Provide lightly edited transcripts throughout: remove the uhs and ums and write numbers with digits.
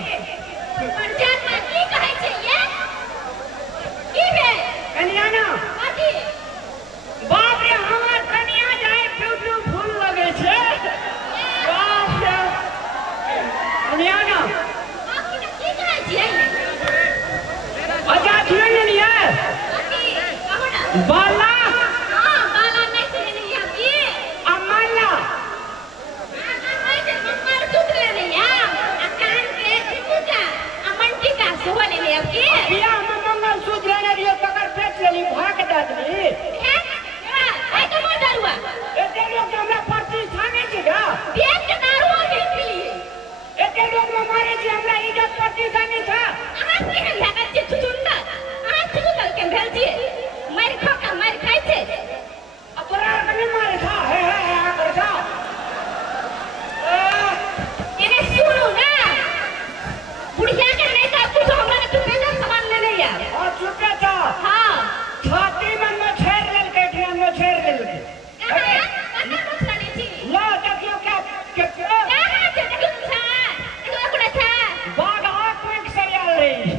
परजान में की कहै छै ये की बे कनिया ना कथी बाप रे हमर कनिया जाय फ्यूटू फूल लगे छे बाप रे कनिया ना की कहै छियै अच्छा सुन लिया कथी कहू ना बाला हां बाला नहीं सुनने लिया की अमला नहीं से मंगल सूत्र ले लिया आ कान के झुमका आ मंटी का सोह ले लिया की बिया में मंगल सूत्र लेने रियो तकर बेच लेली भाग दे देली है आई तो मर दारुआ एते लोग हमरा प्रतिष्ठाने छै गा बेच के दारुआ बेच लिए एते लोग में मारे छै हमरा इज्जत प्रतिष्ठाने छै अहाँ की है लगा छै छुचुंडा अहाँ छुचुंडा के भेल छी मार खा का मार खाइ छै अपरा कने मारे था हे करे था इने सुनो ना बुढ़िया के नहीं था कुछ हमरा तू कैसे सामान ले ले यार और चुपे था हां छाती में मछेर लेलकै कि मछेर लेलकै कहां कहां नुकसानी छी ला देखियो क्या कहां छै देखियो छा देखियो कोना छा बाघ आंख में सरियाल रही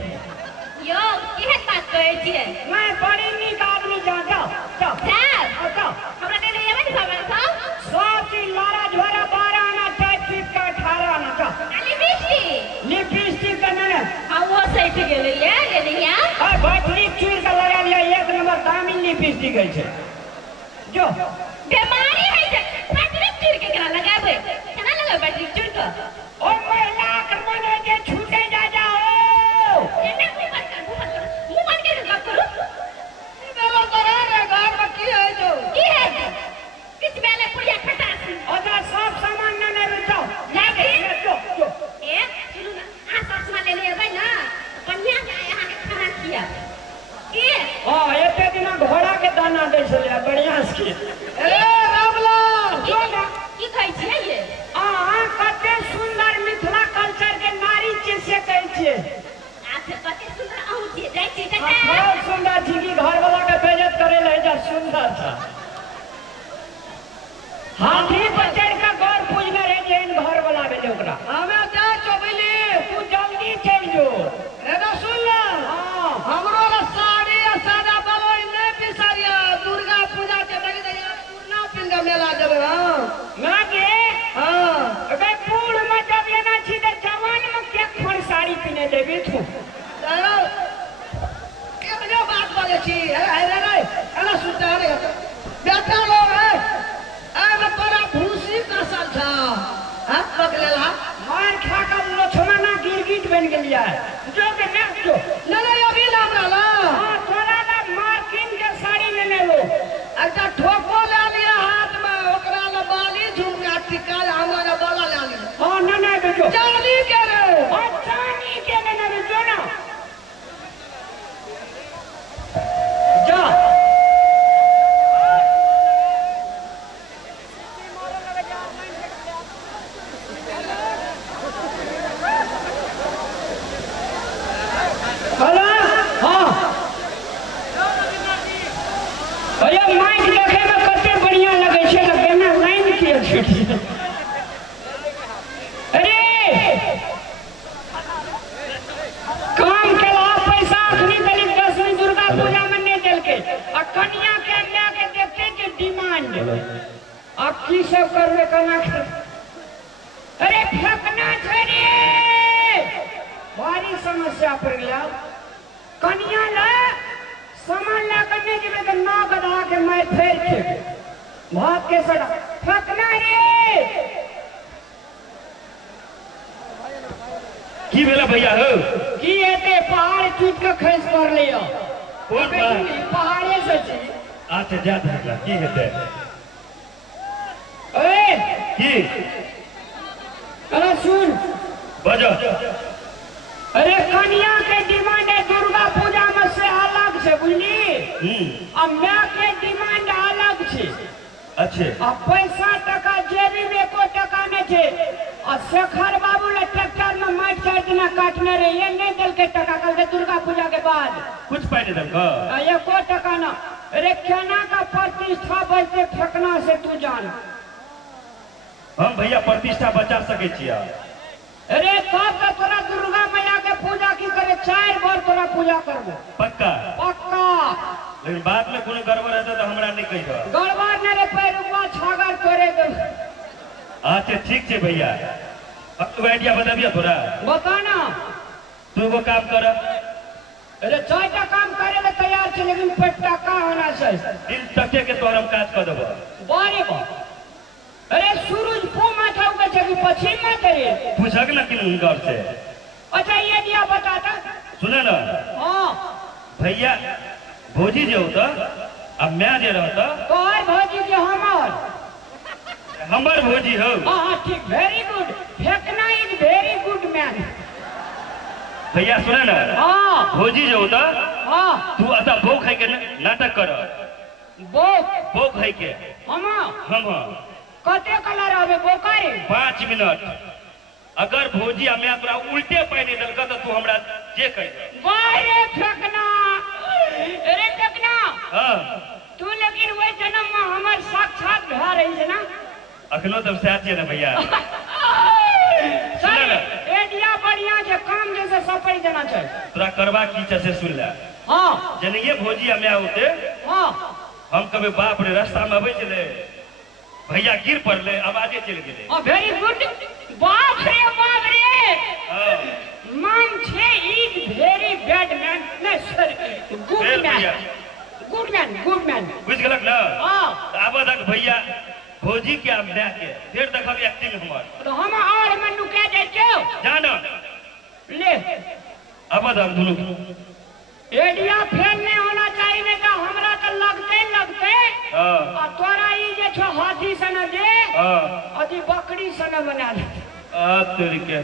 यो केहन बात कहै छियै मैं बड़ी नीक आदमी जाता साहब अच्छा हमरा दे ले आवे सामान साहब सब चीज लारा झोरा 12 आना टाइप फिट का 18 आना का लिपस्टिक का नहीं हां वो सही ठीक ले लिया हां बैटरी चूर का लगा लिया एक नंबर दामी लिपस्टिक है छे जो बीमारी है छै बैटरी चूर के केना लगाबै केना लगाबै बैटरी चूर के ओ महिला क्रमण है जे छूटे जा जाओ एने मुंह बंद कर बात करू देवर करे रे घर में की है जो की है किस बेले पुड़िया खटासी अच्छा सब सामान ने बेचो लागे जो ए सुनु ना आ सब सामान ले लेबै ना बढ़िया से यहाँ के खाना खिया की हां एते दिन घोड़ा के दाना दै छले बढ़िया से ए रामला जो ना की कहै छियै ये अहाँ कते सुंदर मिथिला कल्चर के नारी छियै से कहै छियै अच्छा कते सुंदर अहू छियै जाइ छी बहुत सुंदर छी कि घर वाला के बेइज्जत करे ले जा सुंदर था हाथी पर चढ़ के गौर पूजने रहे जेन घर वाला भेले ओकरा हमें जा चोबली तू जल्दी चल जो एदा सुन ले हां हमरो रे साड़ी आ सादा बलोई ने बिसारिया दुर्गा पूजा के लगी दे पूर्णा पिंगा मेला जब हां ना के हां अबे पूर्ण में जब लेना छी त जवान में के खण साड़ी पिने देबे तू चलो के जो बात बोले छी रे एना सुनता रे बेटा लोग है ए बड़ा भूसी का साल था हां पकलेला मार खा का लछमना गिरगिट बन गेलिया जो के ना जो नहीं अभी नाम रहला हां तोरा ला मार्किन के साड़ी लेने लो अच्छा ठोको ले लिया हाथ में ओकरा ला बाली झुमका टिका हमारा बाला ले लिया हां नहीं बेचो चांदी के रे चांदी के लेने बेचो ना जा हेलो हां भैया माइक देखे में कते बढ़िया लगे छे ना केना लाइन किए छे अरे काम केला पैसा अखनी तनी 10वीं दुर्गा पूजा में नहीं देल के आ कन्या के ले के देखते के डिमांड अब की सब करबे केना अरे फेंकना छै रे भारी समस्या पड़ गया कन्या ला सामान ला करने जेबे त ना गधा के मैं फेर के भात के सड़ा फेंकना रे की भेला भैया हो की एते पहाड़ टूट के खस कर लियो कोन पहाड़े से छी अच्छा जा धरला की हेते ए की अरे सुन बजो अरे कन्या के डिमांड है दुर्गा पूजा में से अलग से बुझली अब मैं के डिमांड अलग छे अच्छे अब पैसा टका जेबी में को टका नहीं छे और शेखर बाबू ले ट्रैक्टर में माइट चार दिन काटने रहे ये नहीं दिल के टका कल के दुर्गा पूजा के बाद कुछ पाइने दम का ये को टका ना अरे केना का प्रतिष्ठा बचते फेंकना से तू जान हम भैया प्रतिष्ठा बचा सके छिया अरे तब तो तोरा दुर्गा मैया के पूजा की करे 4 बार तोरा पूजा करबो पक्का पक्का। लेकिन बाद में कोनो गड़बड़ रहता तो हमरा नहीं कही दो। गड़बड़ ने रे पैरुआ छागर तोरे दे। अच्छा ठीक है भैया, अब तू आइडिया बताबिया थोड़ा। बता ना। तू वो काम कर। अरे 4टा काम करे ले तैयार छे, लेकिन पे टका होना चाहिए। दिन तके के तोहर हम काज कर देबो। बारे बा। अरे सूरज पूर्व माथा उगे छे कि पश्चिम में तेरे? पूछक ना कि उनकर से। अच्छा ये दिया बताता। सुने ना हां भैया, भोजी जे होता अब मैं जे रहता तोहर भौजी के हमर भोजी हो। हां ठीक, वेरी गुड। फेकना इज वेरी गुड मैन। भैया सुने ना, हां भोजी जे होता हां तू अता भो खाई के नाटक कर। बो खाई के हम कते कलर आवे बोकारे 5 मिनट। अगर भोजी हमें तोरा उल्टे पैने दलका तो तू हमरा जे कही। बारे फेकना। अरे फेकना। हां तू लेकिन वही जन्म में हमर साक्षात भा रही है ना। अखनो तब साथ है ना भैया। सर एडिया बढ़िया जे काम जैसे सफाई देना चाहिए। तोरा करवा की से सुन ले। हां जनिए भोजी हमें होते हां हम कभी बाप रे रास्ता में आवे चले, भैया गिर पड़ले, आवाजे चल गेले। ओ वेरी गुड। बाप रे बाप रे। हां मम छे इज वेरी बैड मैन। नहीं sir good man. Good man. बुझ गेलक ना। हां अब तक भैया भोजी के हम दे के फिर देखब एक्टिंग हमर। तो हम और में लुका जाय छो जाना ले। अब तक दुनु एडिया फेल नहीं होना चाहिए, नहीं तो हमरा तो लगते हां आ तोरा ई जे छो हाथी सन जे हां अथी बकरी सन बना दे। आ तेरी के